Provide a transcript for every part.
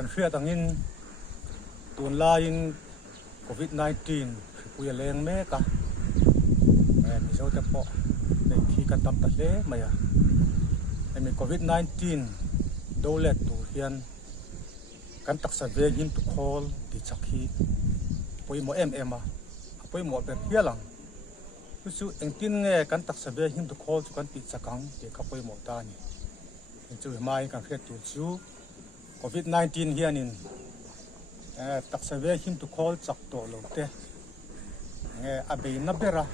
kan hria dangin tun lain Covid-19 hripui leng me ka mi zo te po nei khi kan tam ta hle maya mi Covid-19 dolet tu hian kan taksa venghimtu khawl ṭihchak hi pawimawh em a pawimawh ber hialang chu engtin nge kan taksa venghimtu khawl chu kan ṭihchakang te ka pawimawh ta ni chu mai kan hriat tu chu Covid-19 hianin taksa venghimtu khawl chak to lo te nge abei na bera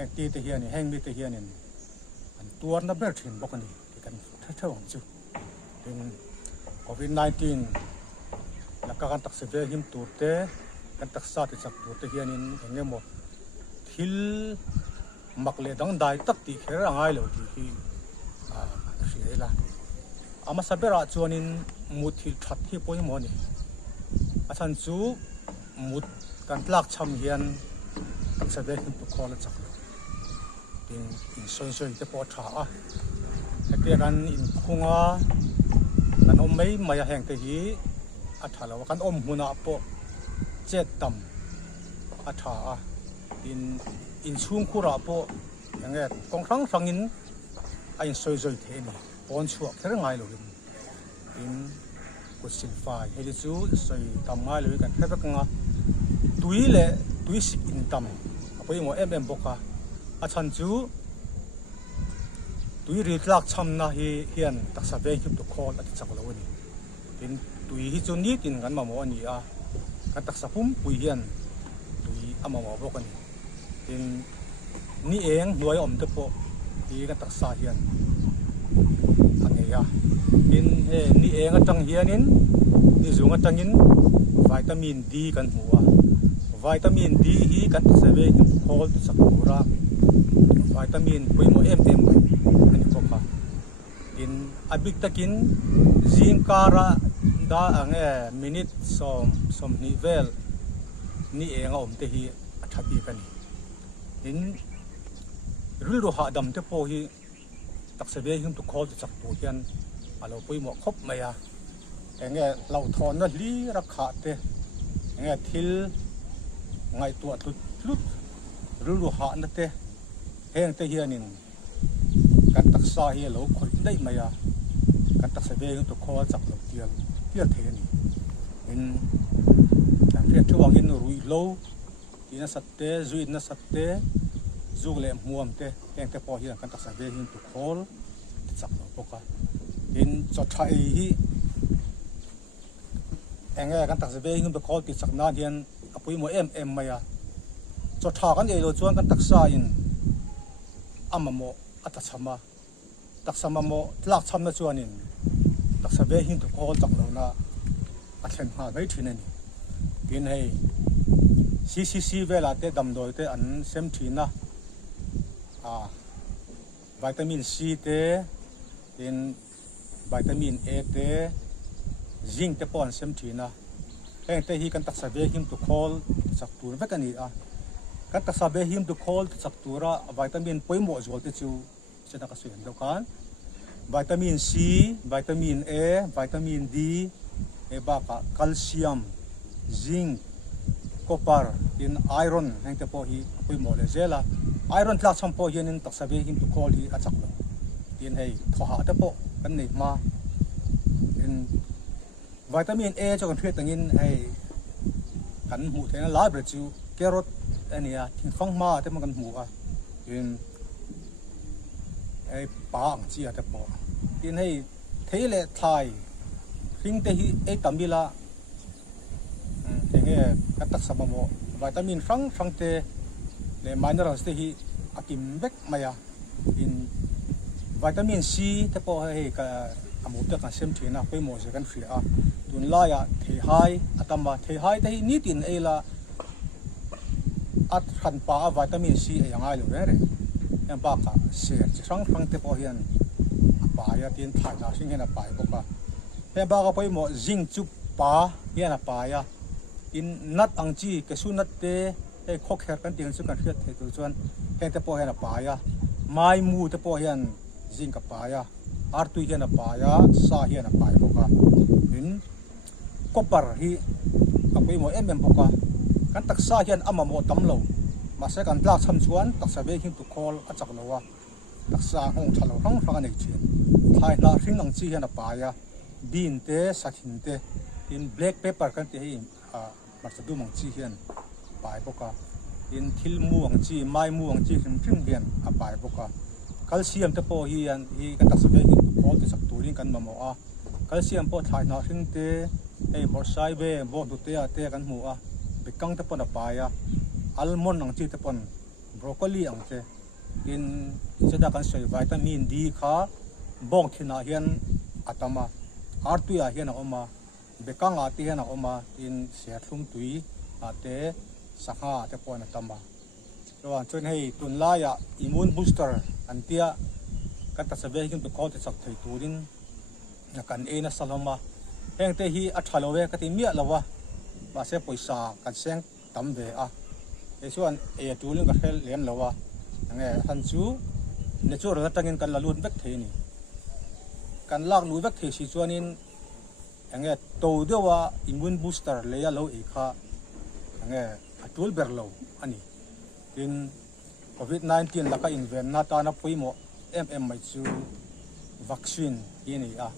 engti te hian hengmi te hianin an tuar na ber thin bokani kan thawang chu tin Covid-19 kan taksa venghimtu te kan taksa ṭihchak tu te hianin engemaw thil makle dang dai tak ti khera ngai lo ti hi hriela ama sabera chuanin mut thil that hi pawimawh ni achan chu mut kan tlak cham hian taksa venghimtu khawl chak lo tin in soi te pawh tha a hete kan in khunga kan om mai maya heng te hi a thalo kan om huna po chet tam a tha a in chung khura po nge kong rangin a in soi the ni pon chuak thera ngai lo in kusin fai heli chu soi tam ngai lo kan thera kanga tui sik in tam pawimawh em boka a chan chu tui ri tlak cham na hi hian taksa venghimtu khawl a ṭihchak lo ani tin tui hi chu ni tin kan mamaw ani a kan taksa pum pui hian tui amaw bok ani tin ni eng hnuai om te po hi kan taksa hian angeya tin he ni eng atang hianin ni zung atangin vitamin D kan hmuwa vitamin D hi kan taksa venghimtu khawl ṭihchak tura vitamin pawimawh em ani boka in abik takin zingkara da ange minute som ni vel ni enga om te hi athapi kani in rilro ha dam te po hi taksa venghimtu khawl ṭihchak tu hian alo pawimawh khop maya enge lau thon na hli rakha te enge thil ngai tu tlut rilro ha na te heng te hianin kan taksa hi lo khol dai maya kan taksa venghimtu khawl chak lo tial the ani in kan hriat thuang in rui lo ina satte zuit na satte zugle muam te heng te po hian kan taksa venghimtu khawl chak lo boka in chothai hi enge kan taksa venghimtu khawl ṭihchak na hian apawimawh em maya chotha kan ei lo chuan kan taksa in amamo atachama taksamamo tlak chamna chuanin taksa venghimtu khawl chak lo na a thlen ha mai thin ani tin hei CCC vela te damdoi te an sem thina vitamin C te tin vitamin A te zinc te pon sem thina heng te hi kan taksa venghimtu khawl chak tur vek ani a kan taksa venghimtu khawl ṭihchak tura vitamin pawimawh zual te chu chena ka sian do kan vitamin C vitamin A vitamin D e baka calcium zinc copper in iron heng te po hi pawimawh le zela iron tlak cham po hianin taksa venghimtu khawl hi a chak lo tin hei thoha te po kan nei ma in vitamin A cho kan hriat angin hei kan hmu thena lai bre chu carrot ania thingfang ma te man kan hmu a in ei pa ang chi ate po tin hei theile thlai hring te hi ei tamila enge kan taksa mamo vitamin frang te le minerals te hi akim bek maya in vitamin C te po hei ka amu te kan sem thina pawimawh je kan hria a tun laya thihai atama thihai te hi ni tin eila at khan pa vitamin C ai angai lo re em ba ka ser chi rang te po hian pa ya tin thai na sing hena pai boka em ba ka pawimawh zinc chu pa hian a pa ya in nat ang chi ke su nat te e khok her kan ting chu kan hriat the tu chuan he te po hian a pa ya mai mu te po hian zinc ka pa ya artui hian a pa ya sa hian a pai boka in copper hi pawimawh em boka kan taksa hian amamo tamlo ma se kan tlak cham chuan taksa venghimtu khawl a chak lowa taksa hong thalo hang hang nei chin thlai na hring ang chi hian a paya bean te sathin te in black pepper kan te hi marchadu mang chi hian pai boka in thil mu ang chi mai mu ang chi hrim hian a pai boka calcium te po hian hi kan taksa venghimtu khawl te sak turin kan mamo a calcium po thlai na hring te ei morsai be bo du te a te kan mu a bekang te pon a paya almond ang chi te pon broccoli ang te in seda kan soi vitamin D kha bong thina hian atama artu ya hian a oma bekang a te hian a oma in se thlum tui a te sakha te pon atama rawh chuan hei tunla ya immune booster an tia kan ta sabe hin to khawl te sak thei turin na kan e na saloma heng te hi a thalowe ka ti mia lawa ba se poisa kan seng tam ve a e chuan e tulin ka hel lem lawa nge han chu ne chu ro tangin kan lalun vek the ni kan lak lu vek the si chuanin nge to dewa immune booster le ya lo e kha nge atul ber lo ani tin Covid-19 la ka inven na ta na pawimawh mai chu vaccine ini a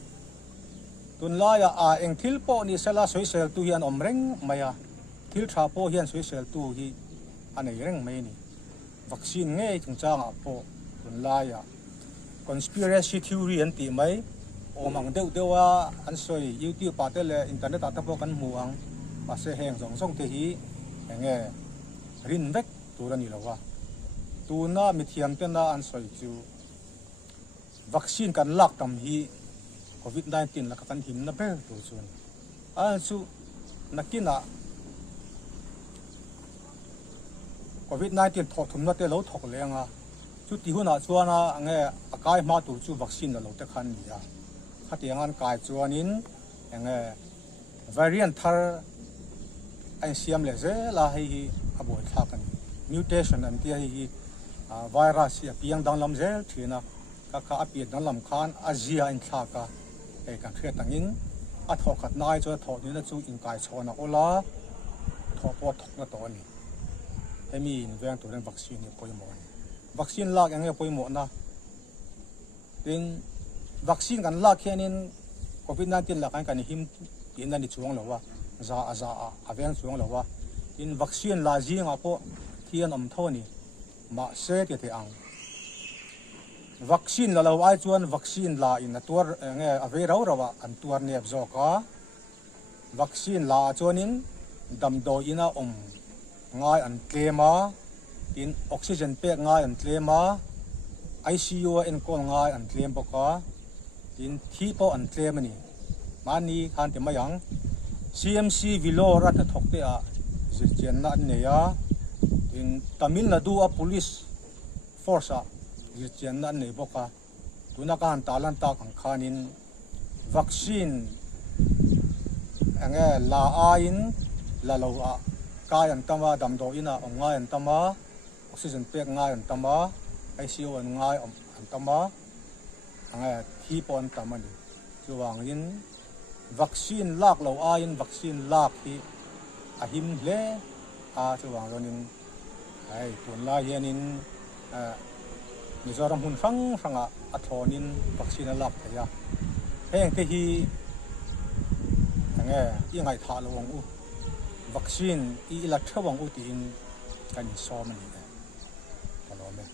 tunla ya engtil po ni sela soisel tu hian omreng maya thil tha po hian soisel tu hi anei reng mai ni vaccine nge chungchanga po tunla ya conspiracy theory an ti mai omang dewa an soi YouTube pa tele internet ta po kan muang pa se heng song te hi enge rin vek turani lawa tuna mithiam te na an soi chu vaccine kan lak tam hi Covid-19 la kan him na ber tu chun an chu nakina Covid-19 thok thum na te lo thok lenga chu ti huna chuana ange akai ma tu chu vaccine la lo te khan ni a khatiangan kai chuanin ange variant thar ai siam le ze la hi aboi thakan mutation an tia hi virus ya piang dang lam zel thina ka api dang lam khan azia in thaka e kan thre tangin a thokat nai chu thok ni na chu in kai chona ola thopo thok na to ni hemi in veng to ren vaccine ni pawimawh ni vaccine lak ange pawimawh na tin vaccine kan lak hianin Covid-19 la kan him tin na ni chuang lawa za aveng chuang lawa in vaccine la jinga po thian om thoni ma se te ang vaccine la lo ai chuan vaccine la in tuar nge ave rawa an tuar ne abzoka vaccine la chuanin damdo ina ngai an tlema in oxygen pek ngai an tlema ICU en kol ngai an tlem boka in thi po an tlem ni mani khan te mayang CMC vilor at thokte a zirchen na ne ya in Tamil Nadu a police force a zirchen na ne boka tuna kan talan ta kan khanin vaccine ange la ain la lo a kai an tama damdo ina ngai an tama oxygen pek ngai an tama ICU an ngai an tama ange thi pon tamani chuwang in vaccine lak lo ain vaccine lak hi ahim hle a chuwang ronin ai tunla hianin Mizoram hun franga athonin vaccine lak theya heng te hi ange i ngai tha lo wang u vaccine i la thawang u tin kan so mani hello me